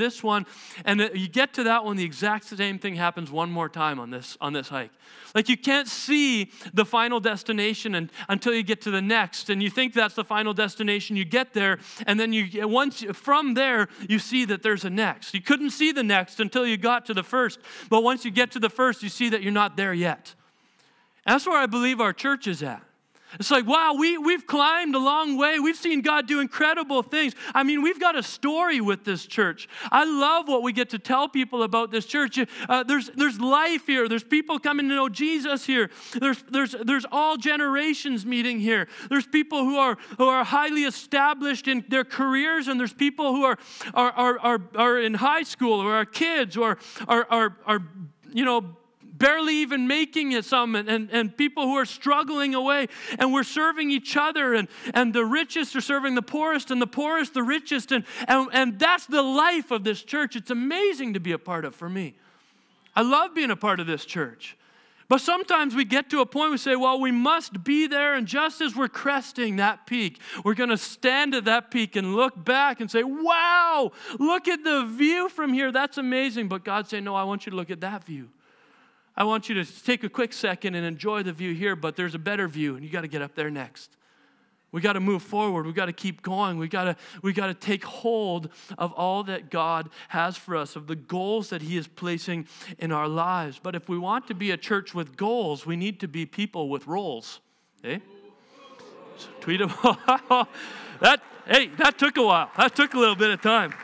this one. And you get to that one, the exact same thing happens one more time on this hike. Like you can't see the final destination until you get to the next. And you think that's the final destination. You get there, and then from there, you see that there's a next. You couldn't see the next until you got to the first. But once you get to the first, you see that you're not there yet. And that's where I believe our church is at. It's like, wow, we've climbed a long way. We've seen God do incredible things. I mean, we've got a story with this church. I love what we get to tell people about this church. There's life here. There's people coming to know Jesus here. There's all generations meeting here. There's people who are highly established in their careers, and there's people who are in high school, or are kids, or are barely even making it, some, and people who are struggling away, and we're serving each other, and the richest are serving the poorest, and the poorest the richest, and that's the life of this church. It's amazing to be a part of for me. I love being a part of this church. But sometimes we get to a point we say, well, we must be there, and just as we're cresting that peak, we're going to stand at that peak and look back and say, wow, look at the view from here. That's amazing. But God say, no, I want you to look at that view. I want you to take a quick second and enjoy the view here, but there's a better view, and you got to get up there next. We got to move forward. We got to keep going. We got to take hold of all that God has for us, of the goals that He is placing in our lives. But if we want to be a church with goals, we need to be people with roles. Eh? Tweet about that took a while. That took a little bit of time.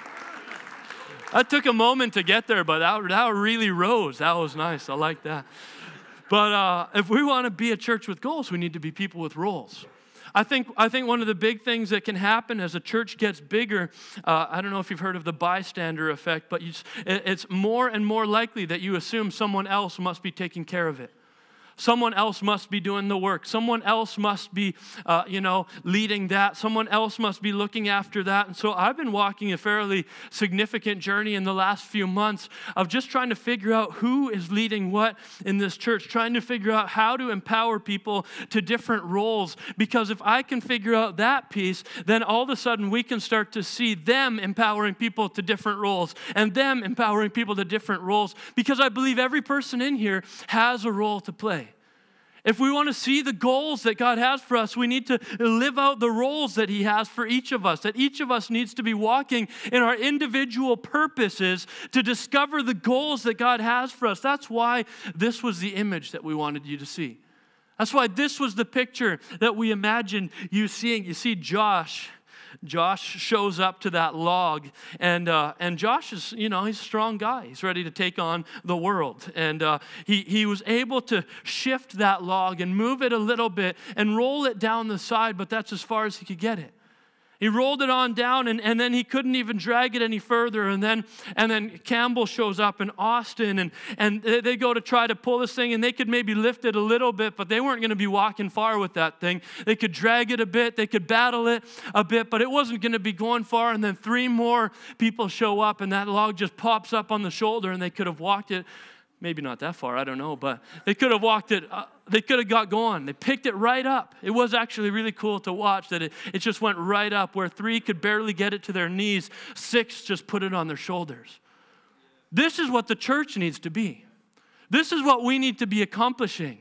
That took a moment to get there, but that really rose. That was nice. I like that. But if we want to be a church with goals, we need to be people with roles. I think one of the big things that can happen as a church gets bigger, I don't know if you've heard of the bystander effect, but it's more and more likely that you assume someone else must be taking care of it. Someone else must be doing the work. Someone else must be, leading that. Someone else must be looking after that. And so I've been walking a fairly significant journey in the last few months of just trying to figure out who is leading what in this church, trying to figure out how to empower people to different roles. Because if I can figure out that piece, then all of a sudden we can start to see them empowering people to different roles, and them empowering people to different roles. Because I believe every person in here has a role to play. If we want to see the goals that God has for us, we need to live out the roles that He has for each of us, that each of us needs to be walking in our individual purposes to discover the goals that God has for us. That's why this was the image that we wanted you to see. That's why this was the picture that we imagined you seeing. You see Josh shows up to that log, and Josh is, he's a strong guy. He's ready to take on the world, and he was able to shift that log and move it a little bit and roll it down the side, but that's as far as he could get it. He rolled it on down, and then he couldn't even drag it any further. And then Campbell shows up, and Austin, and they go to try to pull this thing, and they could maybe lift it a little bit, but they weren't going to be walking far with that thing. They could drag it a bit, they could battle it a bit, but it wasn't going to be going far. And then 3 more people show up, and that log just pops up on the shoulder, and they could have walked it. Maybe not that far, I don't know, but they could have walked it, they could have got going. They picked it right up. It was actually really cool to watch that it just went right up where 3 could barely get it to their knees, 6 just put it on their shoulders. This is what the church needs to be. This is what we need to be accomplishing.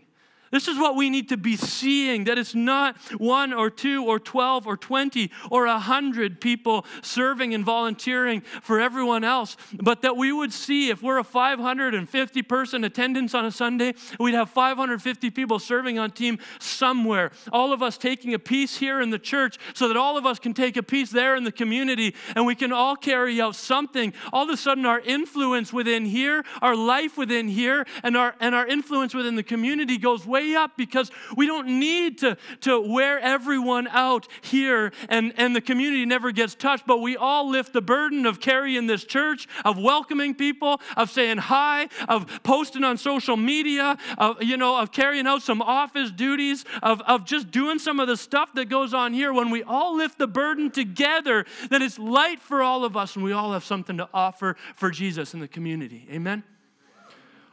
This is what we need to be seeing, that it's not 1 or 2 or 12 or 20 or 100 people serving and volunteering for everyone else, but that we would see, if we're a 550 person attendance on a Sunday, we'd have 550 people serving on team somewhere. All of us taking a piece here in the church so that all of us can take a piece there in the community, and we can all carry out something. All of a sudden our influence within here, our life within here, and our influence within the community goes way up, because we don't need to wear everyone out here and the community never gets touched, but we all lift the burden of carrying this church, of welcoming people, of saying hi, of posting on social media, of carrying out some office duties, of just doing some of the stuff that goes on here. When we all lift the burden together, then it's light for all of us, and we all have something to offer for Jesus in the community. Amen?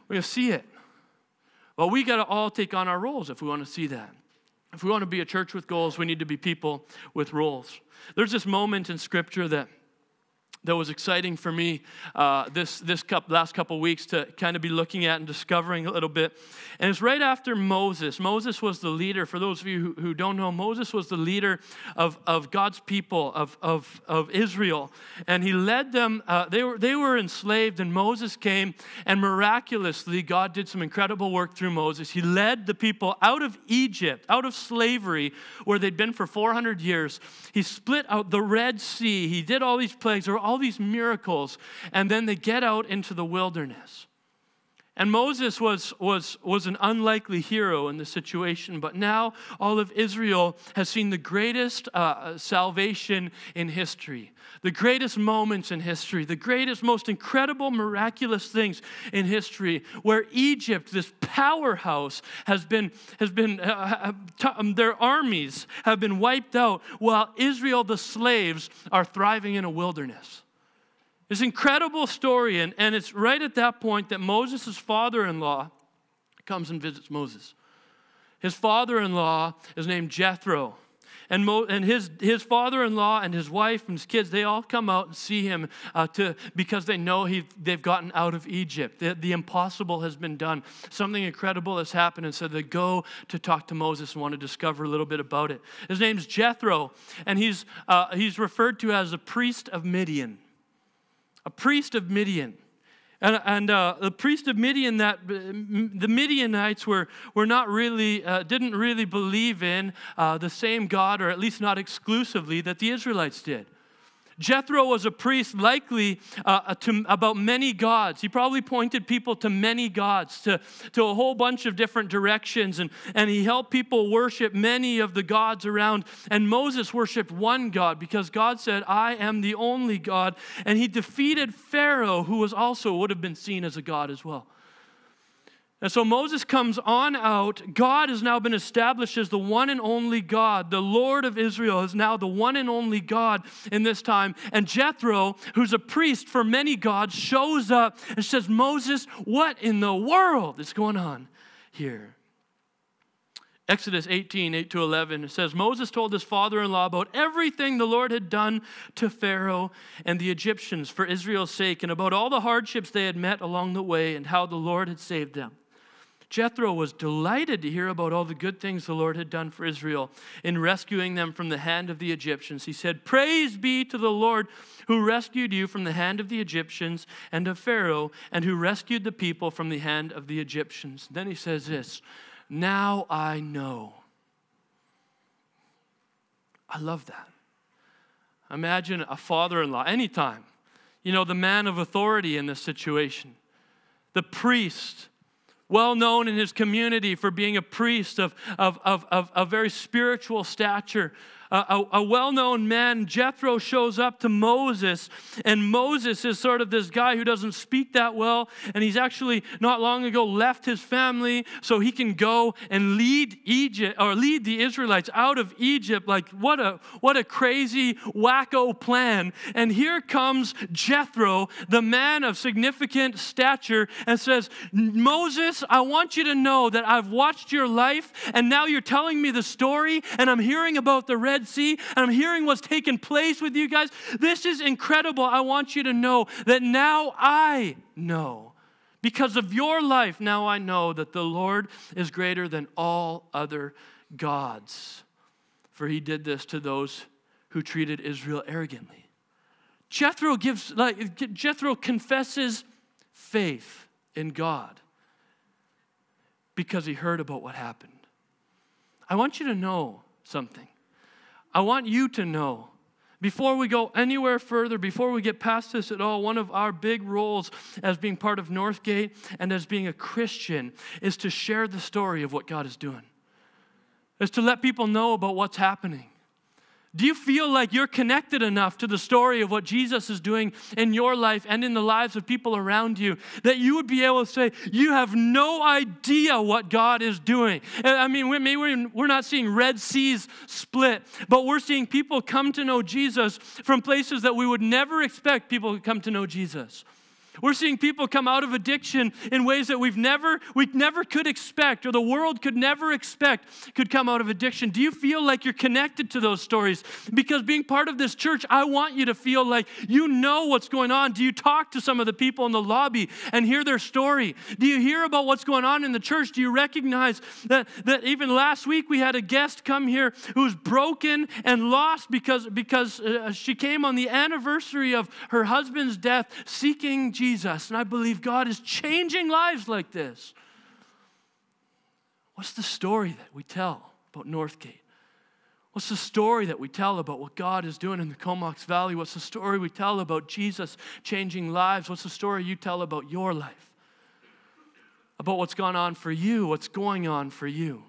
We're going to see it. Well, we got to all take on our roles if we want to see that. If we want to be a church with goals, we need to be people with roles. There's this moment in Scripture that that was exciting for me last couple weeks to kind of be looking at and discovering a little bit. And it's right after Moses. Moses was the leader. For those of you who don't know, Moses was the leader of God's people, of Israel. And he led them. They were enslaved, and Moses came, and miraculously, God did some incredible work through Moses. He led the people out of Egypt, out of slavery, where they'd been for 400 years. He split out the Red Sea. He did all these plagues. There were all these miracles, and then they get out into the wilderness. And Moses was an unlikely hero in the situation, but now all of Israel has seen the greatest salvation in history, the greatest moments in history, the greatest, most incredible, miraculous things in history, where Egypt, this powerhouse, their armies have been wiped out, while Israel, the slaves, are thriving in a wilderness. This incredible story, and it's right at that point that Moses' father-in-law comes and visits Moses. His father-in-law is named Jethro, and his father-in-law and his wife and his kids, they all come out and see him because they know they've gotten out of Egypt. The impossible has been done. Something incredible has happened, and so they go to talk to Moses and want to discover a little bit about it. His name's Jethro, and he's referred to as a priest of Midian. A priest of Midian. And the priest of Midian that the Midianites were not really, didn't really believe in the same God, or at least not exclusively, that the Israelites did. Jethro was a priest likely about many gods. He probably pointed people to many gods, to a whole bunch of different directions, and he helped people worship many of the gods around. And Moses worshiped one God because God said, I am the only God. And he defeated Pharaoh, who would have been seen as a god as well. And so Moses comes on out. God has now been established as the one and only God. The Lord of Israel is now the one and only God in this time. And Jethro, who's a priest for many gods, shows up and says, Moses, what in the world is going on here? Exodus 18, 8-11, it says, Moses told his father-in-law about everything the Lord had done to Pharaoh and the Egyptians for Israel's sake, and about all the hardships they had met along the way and how the Lord had saved them. Jethro was delighted to hear about all the good things the Lord had done for Israel in rescuing them from the hand of the Egyptians. He said, praise be to the Lord who rescued you from the hand of the Egyptians and of Pharaoh, and who rescued the people from the hand of the Egyptians. Then he says this, now I know. I love that. Imagine a father-in-law, anytime, the man of authority in this situation, the priest, well known in his community for being a priest of very spiritual stature, a well-known man. Jethro shows up to Moses, and Moses is sort of this guy who doesn't speak that well, and he's actually not long ago left his family so he can go and lead the Israelites out of Egypt. Like, what a crazy, wacko plan. And here comes Jethro, the man of significant stature, and says, Moses, I want you to know that I've watched your life, and now you're telling me the story, and I'm hearing about the Red Sea, and I'm hearing what's taken place with you guys. This is incredible. I want you to know that now I know. Because of your life, now I know that the Lord is greater than all other gods. For he did this to those who treated Israel arrogantly. Jethro confesses faith in God because he heard about what happened. I want you to know something. I want you to know, before we go anywhere further, before we get past this at all, one of our big roles as being part of Northgate and as being a Christian is to share the story of what God is doing. Is to let people know about what's happening. Do you feel like you're connected enough to the story of what Jesus is doing in your life and in the lives of people around you that you would be able to say, you have no idea what God is doing? I mean, maybe we're not seeing Red Seas split, but we're seeing people come to know Jesus from places that we would never expect people to come to know Jesus. We're seeing people come out of addiction in ways that we never could expect, or the world could never expect could come out of addiction. Do you feel like you're connected to those stories? Because being part of this church, I want you to feel like you know what's going on. Do you talk to some of the people in the lobby and hear their story? Do you hear about what's going on in the church? Do you recognize that even last week we had a guest come here who's broken and lost because she came on the anniversary of her husband's death seeking Jesus. And I believe God is changing lives like this. What's the story that we tell about Northgate? What's the story that we tell about what God is doing in the Comox Valley? What's the story we tell about Jesus changing lives? What's the story you tell about your life? About what's gone on for you, what's going on for you?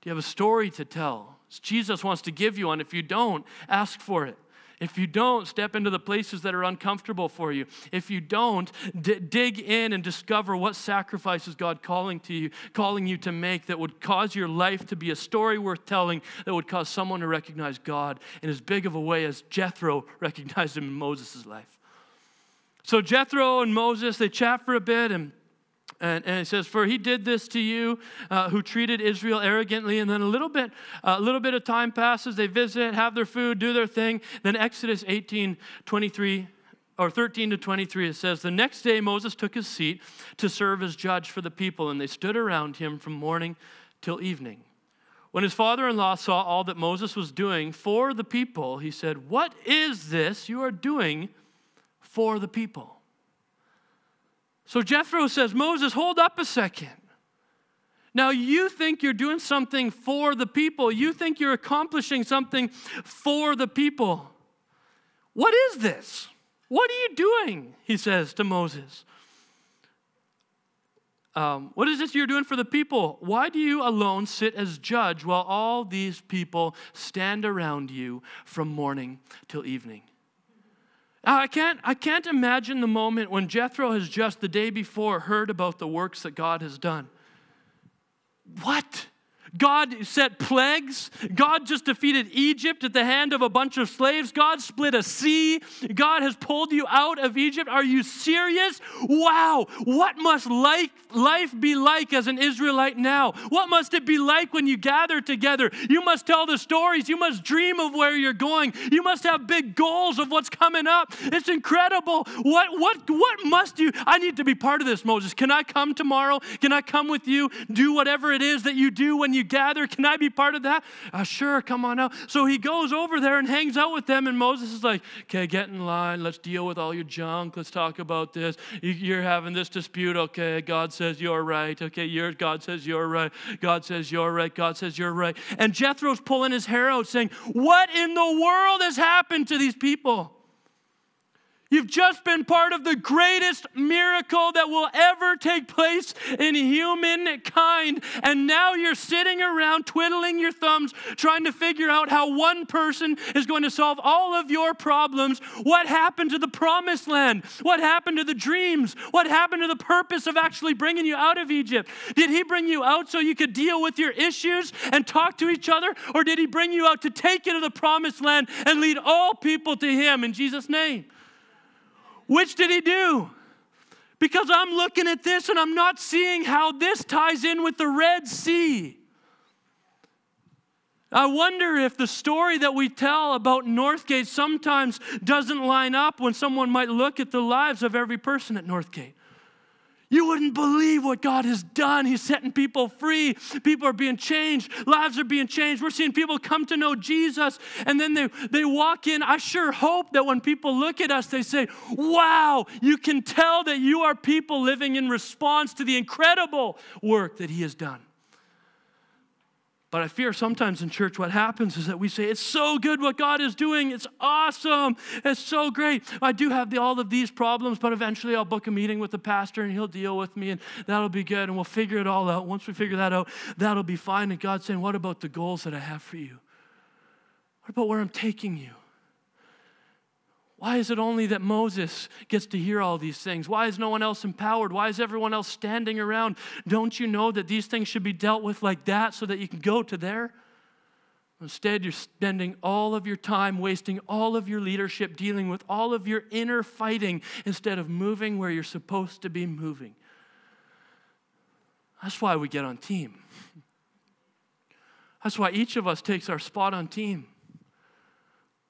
Do you have a story to tell? Jesus wants to give you one. If you don't, ask for it. If you don't, step into the places that are uncomfortable for you. If you don't, dig in and discover what sacrifices God calling you to make that would cause your life to be a story worth telling, that would cause someone to recognize God in as big of a way as Jethro recognized him in Moses' life. So Jethro and Moses, they chat for a bit, and it says, for he did this to you who treated Israel arrogantly. And then a little bit of time passes. They visit, have their food, do their thing. Then Exodus 18:23 or 13 to 23, it says, the next day Moses took his seat to serve as judge for the people, and they stood around him from morning till evening. When his father-in-law saw all that Moses was doing for the people, he said, what is this you are doing for the people? So Jethro says, Moses, hold up a second. Now you think you're doing something for the people. You think you're accomplishing something for the people. What is this? What are you doing? He says to Moses. What is this you're doing for the people? Why do you alone sit as judge while all these people stand around you from morning till evening? I can't imagine the moment when Jethro has just the day before heard about the works that God has done. What? God set plagues. God just defeated Egypt at the hand of a bunch of slaves. God split a sea. God has pulled you out of Egypt. Are you serious? Wow. What must life be like as an Israelite now? What must it be like when you gather together? You must tell the stories. You must dream of where you're going. You must have big goals of what's coming up. It's incredible. What must you? I need to be part of this, Moses. Can I come tomorrow? Can I come with you? Do whatever it is that you do when you gather. Can I be part of that? Sure, come on out. So he goes over there and hangs out with them, and Moses is like, okay, get in line. Let's deal with all your junk. Let's talk about this. You're having this dispute. Okay, God says you're right. Okay, God says you're right. God says you're right. God says you're right. And Jethro's pulling his hair out saying, what in the world has happened to these people? You've just been part of the greatest miracle that will ever take place in humankind, and now you're sitting around twiddling your thumbs trying to figure out how one person is going to solve all of your problems. What happened to the promised land? What happened to the dreams? What happened to the purpose of actually bringing you out of Egypt? Did he bring you out so you could deal with your issues and talk to each other, or did he bring you out to take you to the promised land and lead all people to him in Jesus' name? Which did he do? Because I'm looking at this and I'm not seeing how this ties in with the Red Sea. I wonder if the story that we tell about Northgate sometimes doesn't line up when someone might look at the lives of every person at Northgate. You wouldn't believe what God has done. He's setting people free. People are being changed. Lives are being changed. We're seeing people come to know Jesus, and then they walk in. I sure hope that when people look at us, they say, wow, you can tell that you are people living in response to the incredible work that he has done. But I fear sometimes in church what happens is that we say, it's so good what God is doing. It's awesome. It's so great. I do have all of these problems, but eventually I'll book a meeting with the pastor and he'll deal with me and that'll be good and we'll figure it all out. Once we figure that out, that'll be fine. And God's saying, what about the goals that I have for you? What about where I'm taking you? Why is it only that Moses gets to hear all these things? Why is no one else empowered? Why is everyone else standing around? Don't you know that these things should be dealt with like that so that you can go to there? Instead, you're spending all of your time, wasting all of your leadership, dealing with all of your inner fighting instead of moving where you're supposed to be moving. That's why we get on team. That's why each of us takes our spot on team.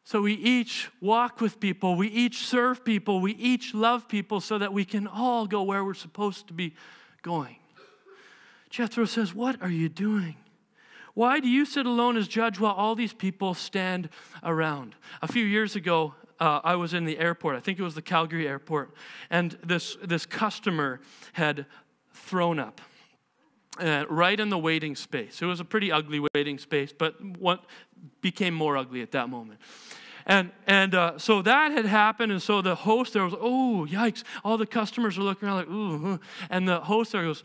So we each walk with people, we each serve people, we each love people so that we can all go where we're supposed to be going. Jethro says, "What are you doing? Why do you sit alone as judge while all these people stand around?" A few years ago, I was in the airport. I think it was the Calgary airport. And this customer had thrown up right in the waiting space. It was a pretty ugly waiting space, but what became more ugly at that moment. And so that had happened, and so the host there was, "Oh, yikes." All the customers are looking around like, "Ooh." And the host there goes,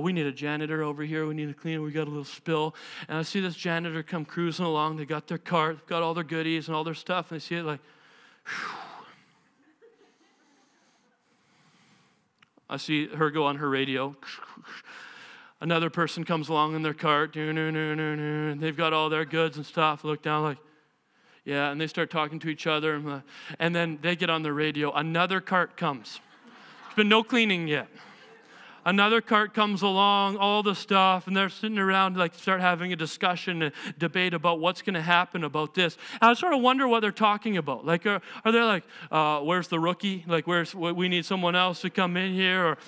"We need a janitor over here. We need to clean it. We got a little spill." And I see this janitor come cruising along. They got their cart, got all their goodies and all their stuff, and they see it like, whew. I see her go on her radio. Another person comes along in their cart. And they've got all their goods and stuff. I look down like, yeah, and they start talking to each other. And then they get on the radio. Another cart comes. There's been no cleaning yet. Another cart comes along, all the stuff, and they're sitting around, like, start having a discussion, a debate about what's going to happen about this. And I sort of wonder what they're talking about. Like, are they like, where's the rookie? Like, we need someone else to come in here, or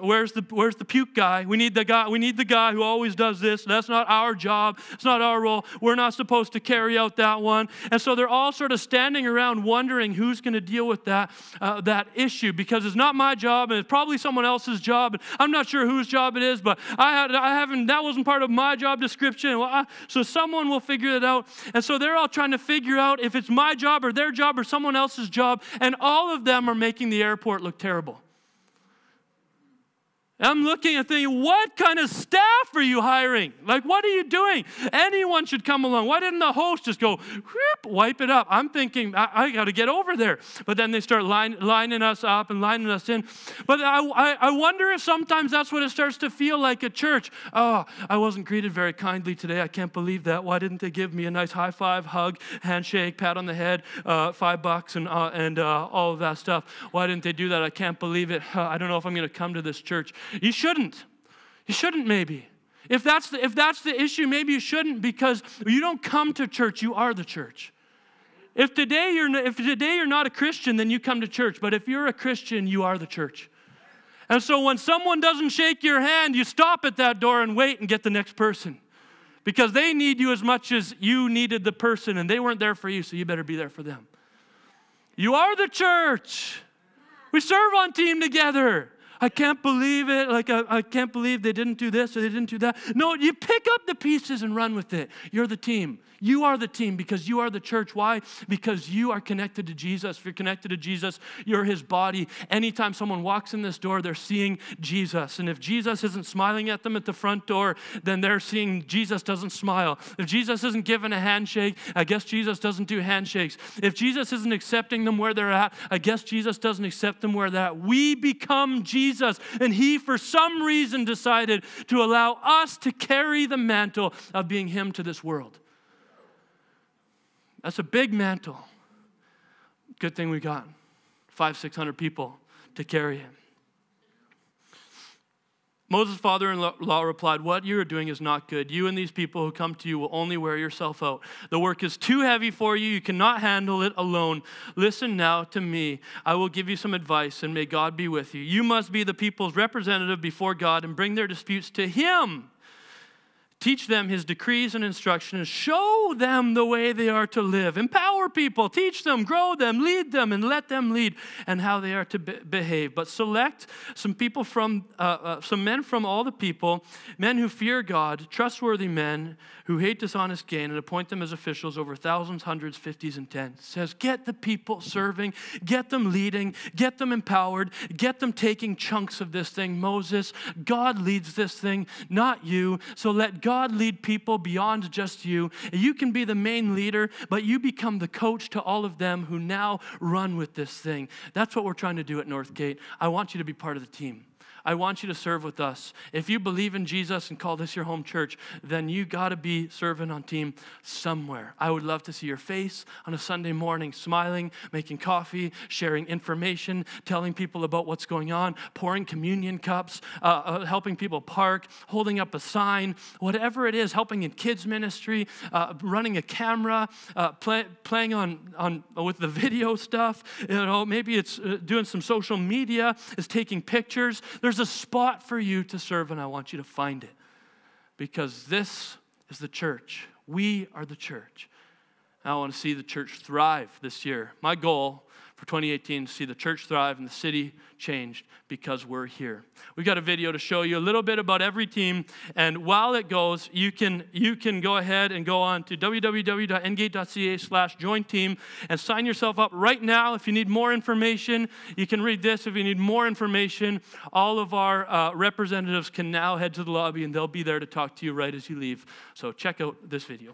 where's the puke guy? We need the guy who always does this. That's not our job. It's not our role. We're not supposed to carry out that one. And so they're all sort of standing around wondering who's going to deal with that issue, because it's not my job, and it's probably someone else's job. I'm not sure whose job it is, but that wasn't part of my job description. So someone will figure it out. And so they're all trying to figure out if it's my job or their job or someone else's job. And all of them are making the airport look terrible. I'm looking and thinking, what kind of staff are you hiring? Like, what are you doing? Anyone should come along. Why didn't the host just go, whoop, wipe it up? I'm thinking, I got to get over there. But then they start lining us up and lining us in. But I wonder if sometimes that's what it starts to feel like at church. "Oh, I wasn't greeted very kindly today. I can't believe that. Why didn't they give me a nice high five, hug, handshake, pat on the head, $5 and all of that stuff? Why didn't they do that? I can't believe it. I don't know if I'm going to come to this church." You shouldn't. You shouldn't, maybe. If that's the issue, maybe you shouldn't, because you don't come to church, you are the church. If today you're not a Christian, then you come to church. But if you're a Christian, you are the church. And so when someone doesn't shake your hand, you stop at that door and wait and get the next person. Because they need you as much as you needed the person, and they weren't there for you, so you better be there for them. You are the church. We serve on team together. I can't believe it. Like, I can't believe they didn't do this or they didn't do that. No, you pick up the pieces and run with it. You're the team. You are the team because you are the church. Why? Because you are connected to Jesus. If you're connected to Jesus, you're his body. Anytime someone walks in this door, they're seeing Jesus. And if Jesus isn't smiling at them at the front door, then they're seeing Jesus doesn't smile. If Jesus isn't giving a handshake, I guess Jesus doesn't do handshakes. If Jesus isn't accepting them where they're at, I guess Jesus doesn't accept them where they're at. We become Jesus. And he, for some reason, decided to allow us to carry the mantle of being him to this world. That's a big mantle. Good thing we got 500-600 people to carry him. Moses' father-in-law replied, "What you are doing is not good. You and these people who come to you will only wear yourself out. The work is too heavy for you. You cannot handle it alone. Listen now to me. I will give you some advice, and may God be with you. You must be the people's representative before God and bring their disputes to him. Teach them his decrees and instructions. Show them the way they are to live. Empower people. Teach them, grow them, lead them, and let them lead, and how they are to behave. But select some people some men from all the people, men who fear God, trustworthy men who hate dishonest gain, and appoint them as officials over thousands, hundreds, fifties, and tens." It says, get the people serving, get them leading, get them empowered, get them taking chunks of this thing. Moses, God leads this thing, not you. So let God lead people beyond just you. You can be the main leader, but you become the coach to all of them who now run with this thing. That's what we're trying to do at Northgate. I want you to be part of the team. I want you to serve with us. If you believe in Jesus and call this your home church, then you got to be serving on team somewhere. I would love to see your face on a Sunday morning, smiling, making coffee, sharing information, telling people about what's going on, pouring communion cups, helping people park, holding up a sign, whatever it is, helping in kids ministry, running a camera, playing on with the video stuff. Maybe it's doing some social media, it's taking pictures. There's a spot for you to serve, and I want you to find it, because this is the church. We are the church. I want to see the church thrive this year. My goal for 2018 is to see the church thrive and the city changed because we're here. We've got a video to show you a little bit about every team, and while it goes, you can go ahead and go on to www.ngate.ca/join team and sign yourself up right now. If you need more information, you can read this. If you need more information, all of our representatives can now head to the lobby, and they'll be there to talk to you right as you leave. So check out this video.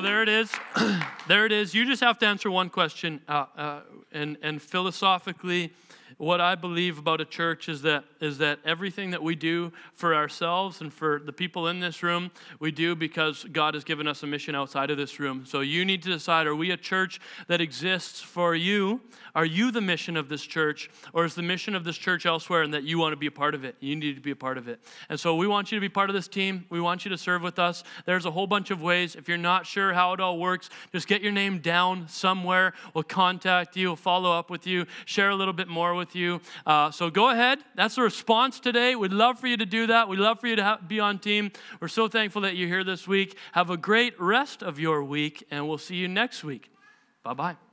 So there it is. There it is. You just have to answer one question. And philosophically, what I believe about a church is that everything that we do for ourselves and for the people in this room, we do because God has given us a mission outside of this room. So you need to decide, are we a church that exists for you? Are you the mission of this church? Or is the mission of this church elsewhere and that you want to be a part of it? You need to be a part of it. And so we want you to be part of this team. We want you to serve with us. There's a whole bunch of ways. If you're not sure how it all works, just get your name down somewhere. We'll contact you. We'll follow up with you. Share a little bit more with you. So go ahead. That's the response today. We'd love for you to do that. We'd love for you to be on team. We're so thankful that you're here this week. Have a great rest of your week, and we'll see you next week. Bye-bye.